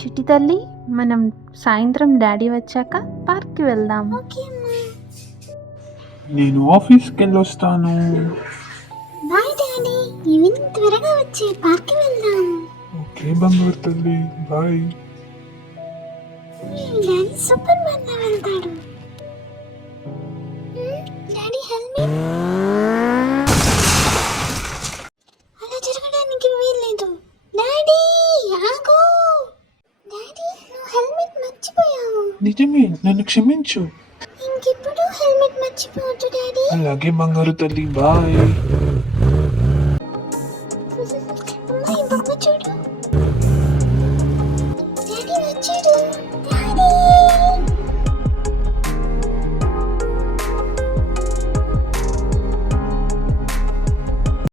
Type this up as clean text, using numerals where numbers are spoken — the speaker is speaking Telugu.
చిట్టి తల్లి, మనం సాయంత్రం డాడీ వచ్చాక పార్క్కి వెళ్దాం. ఓకే అమ్మా. నేను ఆఫీస్కి వెళ్ళొస్తాను. బాయ్ డాడీ, ఈవినింగ్ త్వరగా వచ్చి పార్క్కి వెళ్దాం. ఓకే బంగారు తల్లి, బాయ్. డాడీ సూపర్ మ్యాన్ లా వెళ్తాడు. డాడీ హెల్మెట్ అలా జరగడానికి వీల్లేదు. డాడీ ఆగు. డాడీ నువ్వు హెల్మెట్ మర్చిపోయావు. నిజమే, నన్ను క్షమించు. ఇంకెప్పుడు హెల్మెట్ మర్చిపోవద్దు డాడీ. అలాగే బంగారు తల్లి, బాయ్.